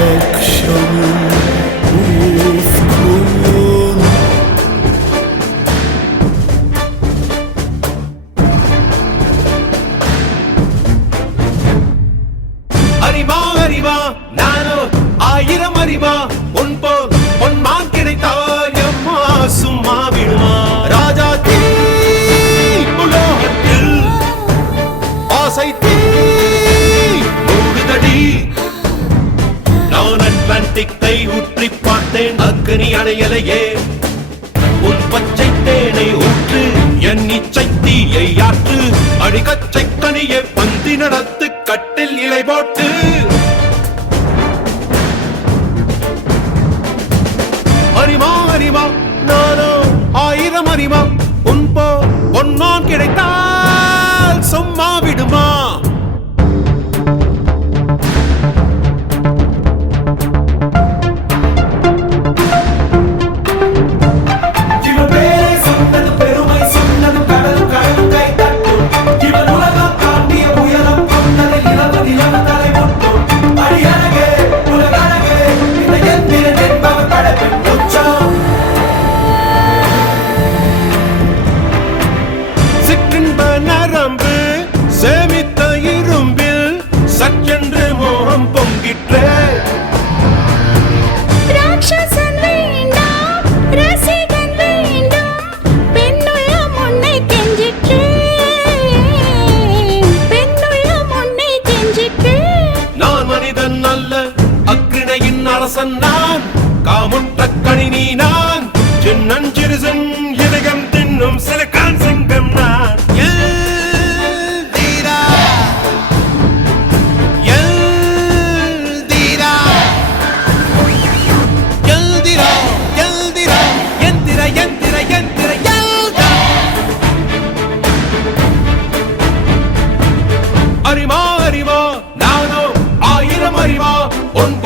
akşamın ufkun. அறிவா அறிவா நானோ ஆயிரம் அறிவா உன் போல் பொன்மான் கிடைத்தால் எம்மா சும்மா விடுமா ராஜா தீ உலோகத்தில் ஆசை தீ மூடுதடி நான் அட்லாண்டிக்கை ஊற்றி பார்த்தேன் அக்னி அணையலையே உன் பச்சை தேனை ஊற்று என் இச்சை தீயை ஆற்று அடிக்கச்சை கனியை பந்தி நடத்து கட்டில் இலை போட்டு அறிவா அறிவா நானோ ஆயிரம் அறிவா உன் போ பொன்னான் கிடைத்தால் சும்மா விடுமா நரம்பு சேமித்த இரும்பில் சற்றென்று மோகம் பொங்கிற்றே ராட்சசன் வேண்டாம் ரசிகன் வேண்டும் பெண்ணுள்ளம் உன்னை கெஞ்சிற்றே பெண்ணுள்ளம் உன்னை கெஞ்சிற்றே நான் மனிதன் அல்ல அக்கிணையின் அரசன் நான் காமுற்ற கணினி நான் சின்னஞ்சிறுசன் இதயம் தின்னும் சிலக்கான் சிங்கம் நான் அறிவா அறிவா நானோ ஆயிரம் அறிவா உன்